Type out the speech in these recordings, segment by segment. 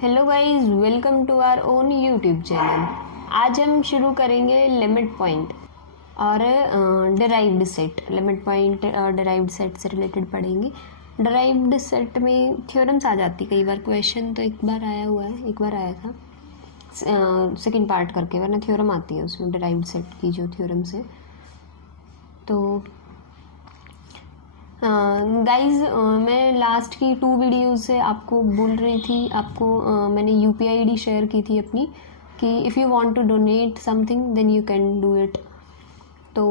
Hello guys, welcome to our own YouTube channel. आज हम शुरू करेंगे लिमिट पॉइंट और डिराइव्ड सेट। लिमिट पॉइंट और डिराइव्ड सेट से रिलेटेड पढ़ेंगे। डिराइव्ड सेट में थ्योरम्स आ जाती कई बार। क्वेश्चन तो एक बार आया हुआ है, एक बार आया था सेकंड पार्ट करके, वरना थ्योरम आती है उसमें डिराइव्ड सेट की जो थ्योरम्स है। तो गाइज़ मैं लास्ट की 2 वीडियोज़ से आपको बोल रही थी, आपको मैंने यूपीआई आईडी शेयर की थी अपनी कि if you want to donate something then you can do it. तो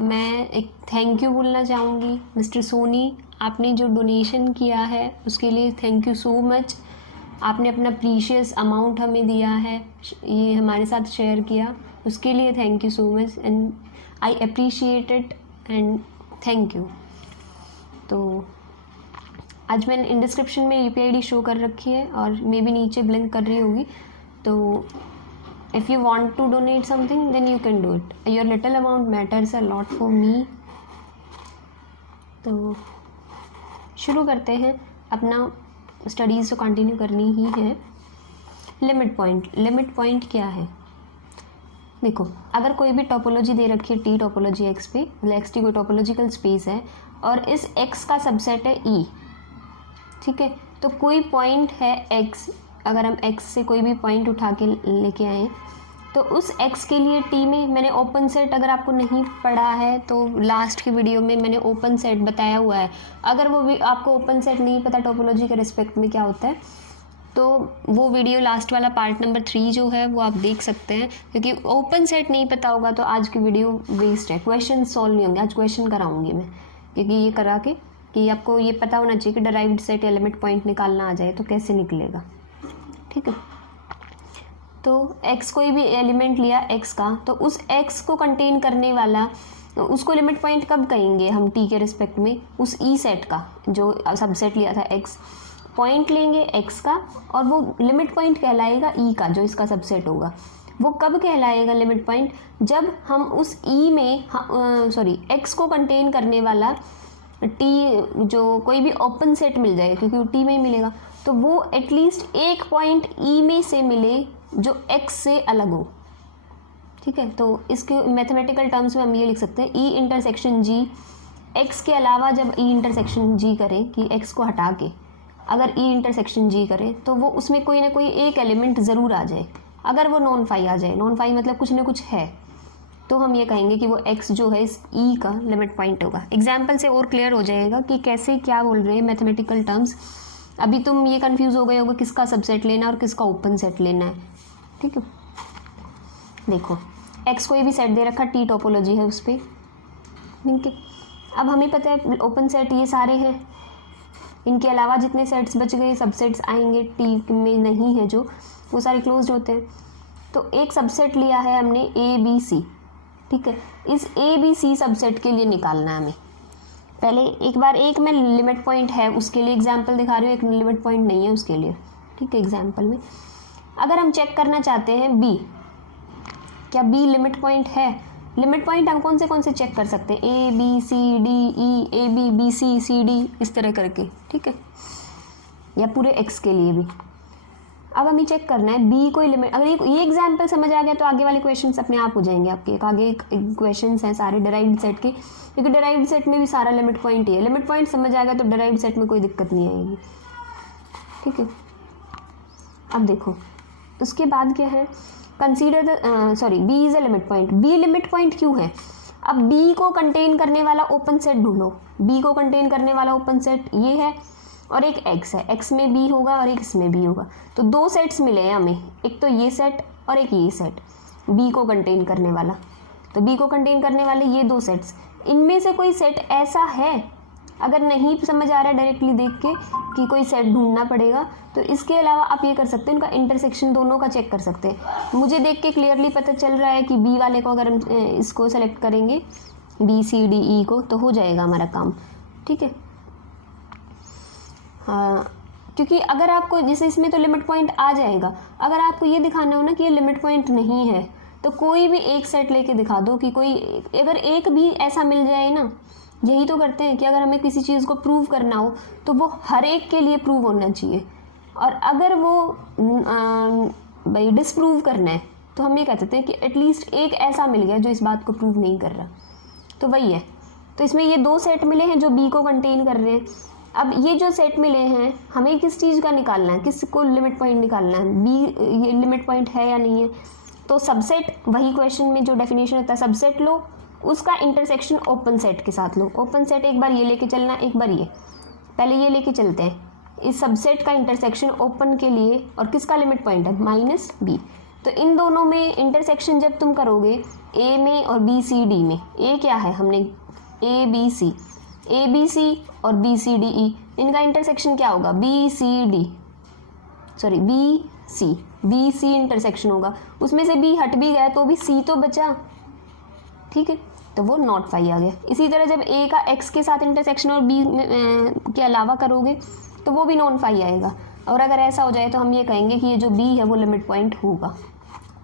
मैं एक थैंक यू बोलना चाहूँगी मिस्टर सोनी, आपने जो डोनेशन किया है उसके लिए थैंक यू सो मच। आपने अपना प्रीशियस अमाउंट हमें दिया है, ये हमारे साथ शेयर किया, उसके लिए thank you so much and I appreciate it and thank you. तो आज मैंने इन डिस्क्रिप्शन में यूपीआई आईडी शो कर रखी है और मे भी नीचे ब्लिंक कर रही होगी। तो if you want to donate something then you can do it. Your little amount matters a lot for me. तो शुरू करते हैं, अपना स्टडीज़ तो कंटिन्यू करनी ही है। लिमिट पॉइंट क्या है? देखो, अगर कोई भी टोपोलॉजी दे रखी है टी टोपोलॉजी एक्स पे, मतलब एक्स टी कोई टोपोलॉजिकल स्पेस है और इस एक्स का सबसेट है ई, ठीक है। तो कोई पॉइंट है एक्स, अगर हम एक्स से कोई भी पॉइंट उठा के लेके आए तो उस एक्स के लिए टी में मैंने ओपन सेट, अगर आपको नहीं पढ़ा है तो लास्ट की वीडियो में मैंने ओपन सेट बताया हुआ है। अगर वो भी आपको ओपन सेट नहीं पता टोपोलॉजी के रिस्पेक्ट में क्या होता है तो वो वीडियो लास्ट वाला पार्ट नंबर 3 जो है वो आप देख सकते हैं, क्योंकि ओपन सेट नहीं पता होगा तो आज की वीडियो वेस्ट है, क्वेश्चन सॉल्व नहीं होंगे। आज क्वेश्चन कराऊंगी मैं, क्योंकि ये करा के कि आपको ये पता होना चाहिए कि डिराइव्ड सेट या लिमिट पॉइंट निकालना आ जाए तो कैसे निकलेगा, ठीक है। तो x कोई भी एलिमेंट लिया x का, तो उस x को कंटेन करने वाला उसको लिमिट पॉइंट कब कहेंगे हम t के रिस्पेक्ट में? उस ई सेट का जो सबसेट लिया था x, पॉइंट लेंगे x का और वो लिमिट पॉइंट कहलाएगा e का जो इसका सबसेट होगा। वो कब कहलाएगा लिमिट पॉइंट? जब हम उस e में x को कंटेन करने वाला t जो कोई भी ओपन सेट मिल जाए, क्योंकि वो t में ही मिलेगा, तो वो एटलीस्ट एक पॉइंट e में से मिले जो x से अलग हो, ठीक है। तो इसके मैथमेटिकल टर्म्स में हम ये लिख सकते हैं e इंटरसेक्शन g, x के अलावा जब e इंटरसेक्शन g करें कि x को हटा के अगर e इंटरसेक्शन g करें तो वो उसमें कोई ना कोई एक एलिमेंट ज़रूर आ जाए। अगर वो नॉन फाई आ जाए, नॉन फाई मतलब कुछ ना कुछ है, तो हम ये कहेंगे कि वो x जो है इस e का लिमिट पॉइंट होगा। एग्जाम्पल से और क्लियर हो जाएगा कि कैसे क्या बोल रहे हैं मैथमेटिकल टर्म्स। अभी तुम ये कंफ्यूज हो गए होगा किसका सबसेट लेना और किसका ओपन सेट लेना है, ठीक है। देखो, x कोई भी सेट दे रखा, टी टोपोलॉजी है उस पर, ठीक है। अब हमें पता है ओपन सेट ये सारे हैं, इनके अलावा जितने सेट्स बच गए सबसेट्स आएंगे टी में नहीं है जो, वो सारे क्लोज्ड होते हैं। तो एक सबसेट लिया है हमने ए बी सी, ठीक है। इस ए बी सी सबसेट के लिए निकालना है हमें। पहले एक बार एक में लिमिट पॉइंट है उसके लिए एग्जाम्पल दिखा रही हूँ, एक लिमिट पॉइंट नहीं है उसके लिए, ठीक है। एग्जाम्पल में अगर हम चेक करना चाहते हैं बी, क्या बी लिमिट पॉइंट है? लिमिट पॉइंट हम कौन से चेक कर सकते हैं? A B C D E, A B B C C D, इस तरह करके, ठीक है, या पूरे एक्स के लिए भी। अब हमें चेक करना है बी कोई लिमिट, अगर ये एग्जाम्पल समझ आ गया तो आगे वाले क्वेश्चंस अपने आप हो जाएंगे आपके। आगे क्वेश्चंस हैं सारे डिराइव्ड सेट के, क्योंकि डिराइव्ड सेट में भी सारा लिमिट पॉइंट ही है। लिमिट पॉइंट समझ आ गया तो डिराइव्ड सेट में कोई दिक्कत नहीं आएगी, ठीक है। अब देखो उसके बाद क्या है, consider B is a limit point. B limit point क्यों है? अब बी को कंटेन करने वाला ओपन सेट ढूंढो। बी को कंटेन करने वाला ओपन सेट ये है और एक एक्स है, एक्स में बी होगा और एक इसमें बी होगा। तो 2 सेट्स मिले हैं हमें, एक तो ये सेट और एक ये सेट, बी को कंटेन करने वाला। तो बी को कंटेन करने वाले ये 2 सेट्स, इनमें से कोई सेट ऐसा है, अगर नहीं समझ आ रहा है डायरेक्टली देख के कि कोई सेट ढूंढना पड़ेगा, तो इसके अलावा आप ये कर सकते हैं, इनका इंटरसेक्शन दोनों का चेक कर सकते हैं। मुझे देख के क्लियरली पता चल रहा है कि बी वाले को अगर हम इसको सेलेक्ट करेंगे बी सी डी ई को तो हो जाएगा हमारा काम, ठीक है। हाँ, क्योंकि अगर आपको जैसे इसमें तो लिमिट पॉइंट आ जाएगा, अगर आपको ये दिखाना हो ना कि ये लिमिट पॉइंट नहीं है तो कोई भी एक सेट लेके दिखा दो कि कोई अगर एक भी ऐसा मिल जाए ना, यही तो करते हैं कि अगर हमें किसी चीज़ को प्रूव करना हो तो वो हर एक के लिए प्रूव होना चाहिए। और अगर वो भाई डिसप्रूव करना है तो हम ये कह सकते हैं कि एटलीस्ट एक ऐसा मिल गया जो इस बात को प्रूव नहीं कर रहा, तो वही है। तो इसमें ये 2 सेट मिले हैं जो बी को कंटेन कर रहे हैं। अब ये जो सेट मिले हैं हमें किस चीज़ का निकालना है, किसको लिमिट पॉइंट निकालना है, बी ये लिमिट पॉइंट है या नहीं है। तो सबसेट, वही क्वेश्चन में जो डेफिनेशन होता है, सबसेट लो, उसका इंटरसेक्शन ओपन सेट के साथ लो। ओपन सेट एक बार ये लेके चलना, एक बार ये, पहले ये लेके चलते हैं। इस सबसेट का इंटरसेक्शन ओपन के लिए और किसका लिमिट पॉइंट है, -b। तो इन दोनों में इंटरसेक्शन जब तुम करोगे ए में और बी सी डी में, ए क्या है हमने ए बी सी और बी सी डी ई, इनका इंटरसेक्शन क्या होगा, बी सी इंटरसेक्शन होगा। उसमें से बी हट भी गया तो भी सी तो बचा, ठीक है, तो वो नॉट फाई आ गया। इसी तरह जब ए का एक्स के साथ इंटरसेक्शन और बी के अलावा करोगे तो वो भी नॉन फाई आएगा। और अगर ऐसा हो जाए तो हम ये कहेंगे कि ये जो बी है वो लिमिट पॉइंट होगा,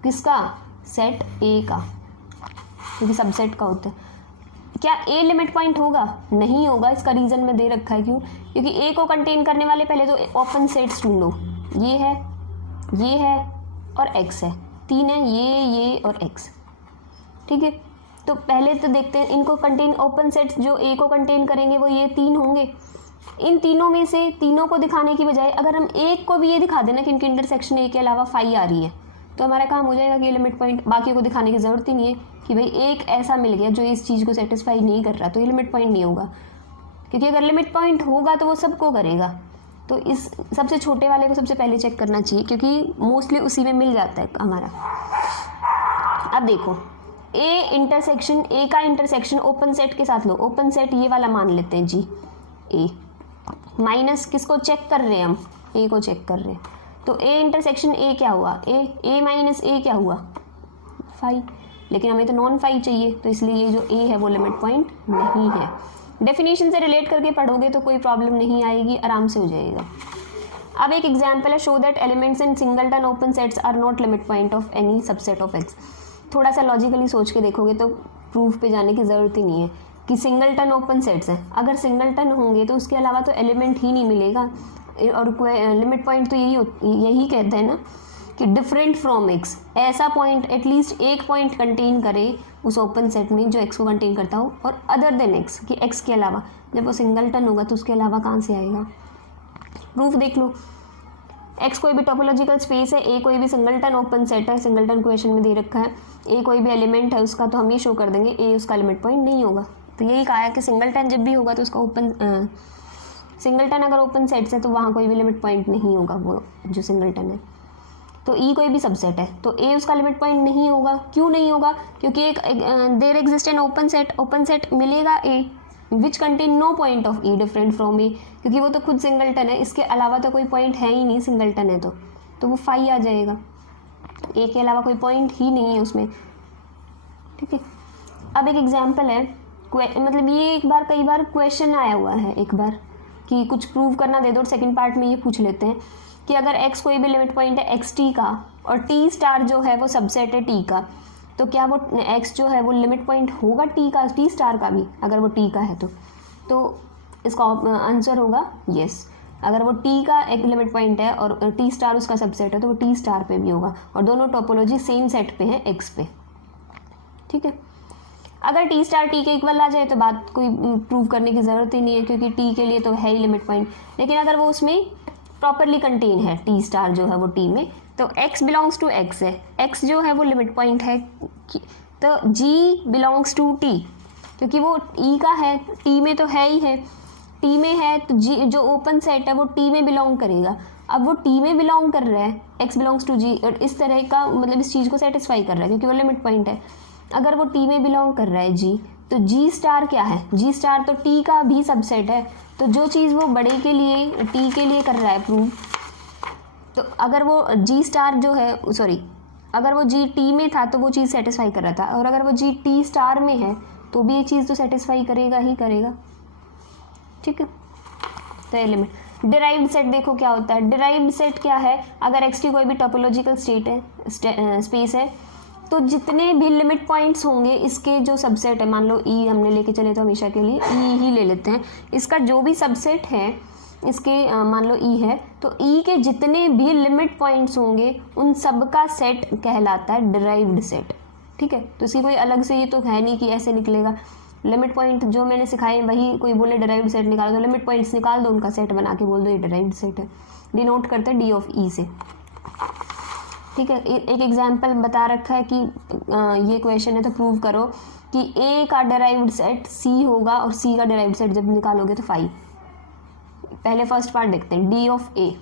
किसका, सेट ए का, क्योंकि सबसेट का होता है। क्या ए लिमिट पॉइंट होगा, नहीं होगा। इसका रीज़न मैं दे रखा है, क्यों, क्योंकि ए को कंटेन करने वाले पहले तो ओपन सेट्स ढूंढो, ये है और एक्स है, 3 है, ये और एक्स, ठीक है। तो पहले तो देखते हैं इनको कंटेन, ओपन सेट्स जो ए को कंटेन करेंगे वो ये 3 होंगे। इन तीनों में से तीनों को दिखाने की बजाय अगर हम एक को भी ये दिखा देना कि इनकी इंटरसेक्शन ए के अलावा फाई आ रही है, तो हमारा काम हो जाएगा कि ये लिमिट पॉइंट, बाकी को दिखाने की ज़रूरत ही नहीं है कि भाई एक ऐसा मिल गया जो इस चीज़ को सेटिस्फाई नहीं कर रहा, तो ये लिमिट पॉइंट नहीं होगा। क्योंकि अगर लिमिट पॉइंट होगा तो वो सबको करेगा। तो इस सबसे छोटे वाले को सबसे पहले चेक करना चाहिए, क्योंकि मोस्टली उसी में मिल जाता है हमारा। अब देखो ए का इंटरसेक्शन ओपन सेट के साथ लो, ओपन सेट ये वाला मान लेते हैं जी, ए माइनस किसको चेक कर रहे हैं हम, ए को चेक कर रहे हैं। तो ए इंटरसेक्शन ए क्या हुआ, ए माइनस ए क्या हुआ, फाई। लेकिन हमें तो नॉन फाई चाहिए, तो इसलिए ये जो ए है वो लिमिट पॉइंट नहीं है। डेफिनेशन से रिलेट करके पढ़ोगे तो कोई प्रॉब्लम नहीं आएगी, आराम से हो जाएगा। अब एक एग्जाम्पल है, show that elements in singleton open sets are not limit point of any subset of X. थोड़ा सा लॉजिकली सोच के देखोगे तो प्रूफ पे जाने की ज़रूरत ही नहीं है कि सिंगलटन ओपन सेट्स हैं। अगर सिंगलटन होंगे तो उसके अलावा तो एलिमेंट ही नहीं मिलेगा, और लिमिट पॉइंट तो यही कहते हैं ना कि डिफरेंट फ्रॉम एक्स, ऐसा पॉइंट एटलीस्ट एक पॉइंट कंटेन करे उस ओपन सेट में जो एक्स को कंटेन करता हो, और अदर देन एक्स, कि एक्स के अलावा। जब वो सिंगलटन होगा तो उसके अलावा कहाँ से आएगा। प्रूफ देख लो, एक्स कोई भी टोपोलॉजिकल स्पेस है, ए कोई भी सिंगलटन ओपन सेट है, सिंगलटन क्वेश्चन में दे रखा है, ए कोई भी एलिमेंट है उसका, तो हम ये शो कर देंगे ए उसका लिमिट पॉइंट नहीं होगा। तो यही कहा है कि सिंगलटन जब भी होगा तो उसका सिंगलटन अगर ओपन सेट्स है तो वहाँ कोई भी लिमिट पॉइंट नहीं होगा, वो जो सिंगलटन है। तो ई कोई भी सबसेट है तो ए उसका लिमिट पॉइंट नहीं होगा। क्यों नहीं होगा, क्योंकि एक there exist an open set मिलेगा A which contain no point of E different from A, क्योंकि वो तो खुद सिंगलटन है, इसके अलावा तो कोई पॉइंट है ही नहीं, सिंगलटन है तो वो फाई आ जाएगा, ए के अलावा कोई पॉइंट ही नहीं है उसमें, ठीक है। अब एक एग्जाम्पल है, मतलब ये कई बार क्वेश्चन आया हुआ है एक बार कि कुछ प्रूव करना दे दो, और सेकंड पार्ट में ये पूछ लेते हैं कि अगर x कोई भी लिमिट पॉइंट है एक्स टी का और t स्टार जो है वो सबसेट है t का, तो क्या वो x जो है वो लिमिट पॉइंट होगा t स्टार का भी, अगर वो t का है तो इसका आंसर होगा यस। अगर वो t का एक लिमिट पॉइंट है और t स्टार उसका सबसेट है तो वो t स्टार पे भी होगा, और दोनों टोपोलॉजी सेम सेट पे है x पे, ठीक है। अगर टी स्टार टी के इक्वल आ जाए तो बात कोई प्रूव करने की ज़रूरत ही नहीं है, क्योंकि टी के लिए तो है ही लिमिट पॉइंट। लेकिन अगर वो उसमें प्रॉपरली कंटेन है टी स्टार जो है वो टी में, तो x बिलोंग्स टू x है, x जो है वो लिमिट पॉइंट है, तो g बिलोंग्स टू t, क्योंकि वो e का है, t में तो है ही है, t में है तो g जो ओपन सेट है वो t में बिलोंग करेगा। अब वो t में बिलोंग कर रहा है, x बिलोंग्स टू g, और इस तरह का मतलब इस चीज़ को सेटिस्फाई कर रहा है क्योंकि वो लिमिट पॉइंट है। अगर वो t में बिलोंग कर रहा है g, तो g स्टार क्या है, g स्टार तो t का भी सबसेट है, तो जो चीज़ वो बड़े के लिए t के लिए कर रहा है प्रूव, तो अगर वो g स्टार जो है अगर वो g t में था तो वो चीज़ सेटिस्फाई कर रहा था, और अगर वो g t स्टार में है तो भी ये चीज़ तो सेटिस्फाई करेगा ही करेगा, ठीक है। तो एलिमेंट डिराइव्ड सेट देखो क्या होता है। डिराइव्ड सेट क्या है, अगर x t कोई भी टोपोलॉजिकल स्पेस है तो जितने भी लिमिट पॉइंट्स होंगे इसके जो सबसेट है, मान लो ई हमने लेके चले तो हमेशा के लिए ई ही ले लेते हैं, इसका जो भी सबसेट है इसके मान लो ई है, तो ई के जितने भी लिमिट पॉइंट्स होंगे उन सब का सेट कहलाता है डिराइव्ड सेट। ठीक है, तो इसकी कोई अलग से ये तो है नहीं कि ऐसे निकलेगा। लिमिट पॉइंट जो मैंने सिखाए वही, कोई बोले डिराइव्ड सेट निकालो तो लिमिट पॉइंट्स निकाल दो, उनका सेट बना के बोल दो ये डिराइव्ड सेट है। डिनोट करते हैं डी ऑफ ई से। ठीक है, एक एग्जाम्पल बता रखा है कि ये क्वेश्चन है तो प्रूव करो कि ए का डिराइव्ड सेट सी होगा और सी का डिराइव्ड सेट जब निकालोगे तो 5। पहले फर्स्ट पार्ट देखते हैं, D of A,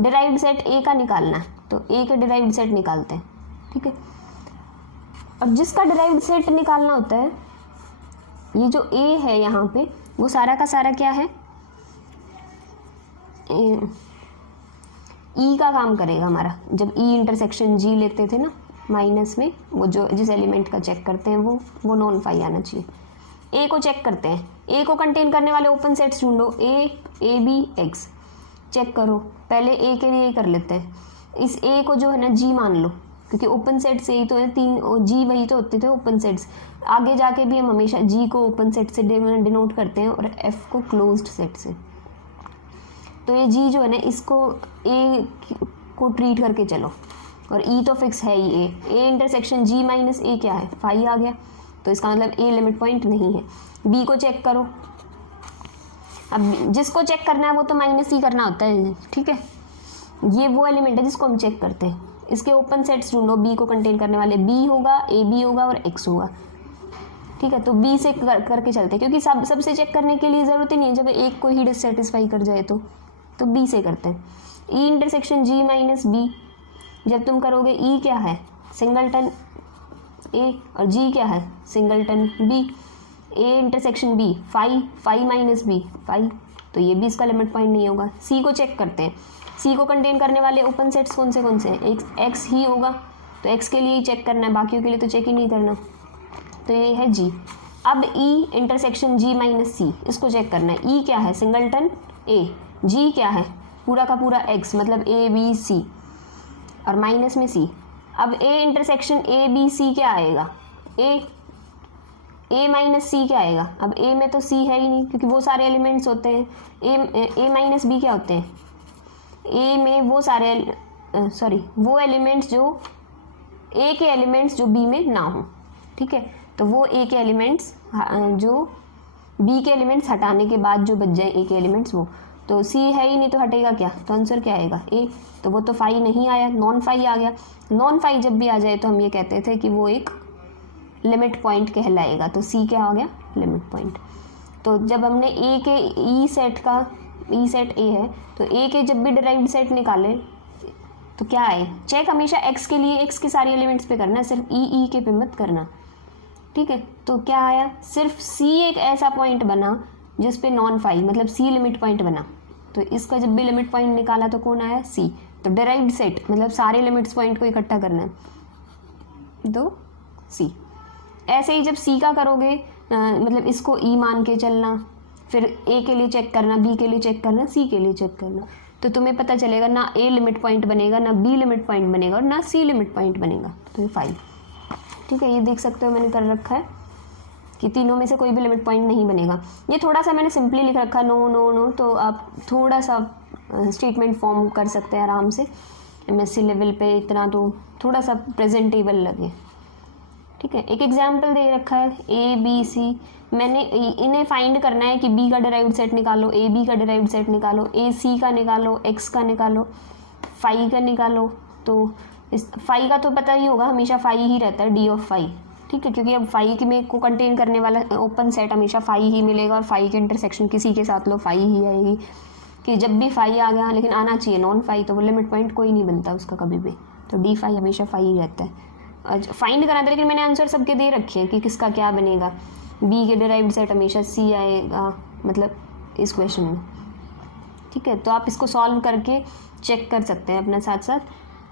derived set ए का निकालना है तो ए के डिराइव्ड सेट निकालते हैं। ठीक है, और जिसका डिराइव्ड सेट निकालना होता है, ये जो ए है यहाँ पे वो सारा का सारा क्या है, ई का काम करेगा हमारा। जब ई इंटरसेक्शन जी लेते थे ना माइनस में, वो जो जिस एलिमेंट का चेक करते हैं वो नॉन फाई आना चाहिए। ए को चेक करते हैं, ए को कंटेन करने वाले ओपन सेट्स ढूंढो, ए बी एक्स चेक करो। पहले ए के लिए कर लेते हैं, इस ए को जो है ना जी मान लो, क्योंकि ओपन सेट से ही तो है, 3 जी वही तो होते थे ओपन सेट्स। आगे जाके भी हम हमेशा जी को ओपन सेट से डिनोट करते हैं और एफ को क्लोज्ड सेट से। तो ये जी जो है ना, इसको ए को ट्रीट करके चलो, और ई तो फिक्स है ही, ए इंटरसेक्शन जी माइनस ए क्या है, 5 आ गया, तो इसका मतलब ए लिमिट पॉइंट नहीं है। बी को चेक करो, अब जिसको चेक करना है वो तो माइनस ही करना होता है। ठीक है, ये वो एलिमेंट है जिसको हम चेक करते हैं। इसके ओपन सेट्स ढूंढो, बी को कंटेन करने वाले, बी होगा, ए बी होगा और एक्स होगा। ठीक है, तो बी से करके चलते हैं, क्योंकि सबसे चेक करने के लिए ज़रूरत ही नहीं है, जब एक को ही डिससेटिस्फाई कर जाए तो बी से करते हैं। ई इंटरसेक्शन जी माइनस बी, जब तुम करोगे ई क्या है, सिंगलटन ए, और जी क्या है, singleton B. A intersection B 5 minus B 5, तो ये भी इसका लिमिट पॉइंट नहीं होगा। सी को चेक करते हैं, सी को कंटेन करने वाले ओपन सेट्स कौन से हैं, एक्स ही होगा, तो एक्स के लिए ही चेक करना है, बाकियों के लिए तो चेक ही नहीं करना, तो ये है जी। अब ई इंटरसेक्शन जी माइनस सी, इसको चेक करना है। ई क्या है, सिंगलटन ए, जी क्या है, पूरा का पूरा एक्स, मतलब ए बी सी और माइनस में सी। अब ए इंटरसेक्शन ए बी सी क्या आएगा, ए माइनस सी क्या आएगा। अब ए में तो सी है ही नहीं, क्योंकि वो सारे एलिमेंट्स होते हैं। ए माइनस बी क्या होते हैं, ए में वो सारे वो एलिमेंट्स जो ए के एलिमेंट्स जो बी में ना हो। ठीक है, तो वो ए के एलिमेंट्स जो बी के एलिमेंट्स हटाने के बाद जो बच जाए ए के एलिमेंट्स, वो तो सी है ही नहीं तो हटेगा क्या, तो आंसर क्या आएगा ए। तो वो तो 5 नहीं आया, नॉन 5 आ गया। नॉन 5 जब भी आ जाए तो हम ये कहते थे कि वो एक लिमिट पॉइंट कहलाएगा, तो सी क्या आ गया, लिमिट पॉइंट। तो जब हमने ए के ई सेट का, ई सेट ए है, तो ए के जब भी डिराइव्ड सेट निकाले तो क्या आए, चेक हमेशा एक्स के लिए एक्स के सारे एलिमेंट्स पे करना, सिर्फ ई के पे मत करना। ठीक है, तो क्या आया, सिर्फ सी एक ऐसा पॉइंट बना जिस पे नॉन 5 मतलब सी लिमिट पॉइंट बना, तो इसका जब भी लिमिट पॉइंट निकाला तो कौन आया, सी। तो डिराइव्ड सेट मतलब सारे लिमिट्स पॉइंट को इकट्ठा करना है, तो सी। ऐसे ही जब सी का करोगे मतलब इसको ई मान के चलना, फिर ए के लिए चेक करना, बी के लिए चेक करना, सी के लिए चेक करना, तो तुम्हें पता चलेगा ना ए लिमिट पॉइंट बनेगा, ना बी लिमिट पॉइंट बनेगा और ना सी लिमिट पॉइंट बनेगा, तो ये 5। ठीक है, ये देख सकते हो मैंने कर रखा है कि तीनों में से कोई भी लिमिट पॉइंट नहीं बनेगा। ये थोड़ा सा मैंने सिंपली लिख रखा नो नो नो, तो आप थोड़ा सा स्टेटमेंट फॉर्म कर सकते हैं आराम से। एमएससी लेवल पे इतना तो थोड़ा सा प्रेजेंटेबल लगे। ठीक है, एक एग्जाम्पल दे रखा है ए बी सी, मैंने इन्हें फाइंड करना है कि बी का डिराइव्ड सेट निकालो, ए बी का डिराइव्ड सेट निकालो, ए सी का निकालो, एक्स का निकालो, 5 का निकालो। तो इस 5 का तो पता ही होगा, हमेशा 5 ही रहता है, डी ऑफ 5। ठीक है, क्योंकि अब 5 में को कंटेन करने वाला ओपन सेट हमेशा 5 ही मिलेगा, और 5 के इंटरसेक्शन किसी के साथ लो 5 ही आएगी, कि जब भी 5 आ गया, लेकिन आना चाहिए नॉन 5, तो वो लिमिट पॉइंट कोई नहीं बनता उसका कभी भी, तो डी 5 हमेशा 5 ही रहता है। फाइंड करना था, लेकिन मैंने आंसर सबके दे रखे हैं कि किसका क्या बनेगा। बी के डिराइव्ड सेट हमेशा सी आएगा, मतलब इस क्वेश्चन में। ठीक है, तो आप इसको सॉल्व करके चेक कर सकते हैं अपना साथ साथ,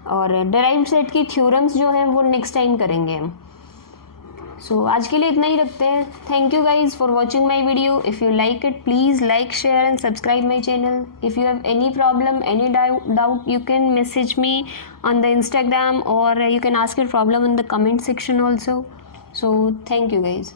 और डिराइव्ड सेट की थ्योरम्स जो हैं वो नेक्स्ट टाइम करेंगे हम। सो आज के लिए इतना ही रखते हैं। Thank you guys for watching my video. If you like it please like, share and subscribe my channel. If you have any problem, any doubt, you can message me on the Instagram, or you can ask your problem in the comment section also. So thank you guys.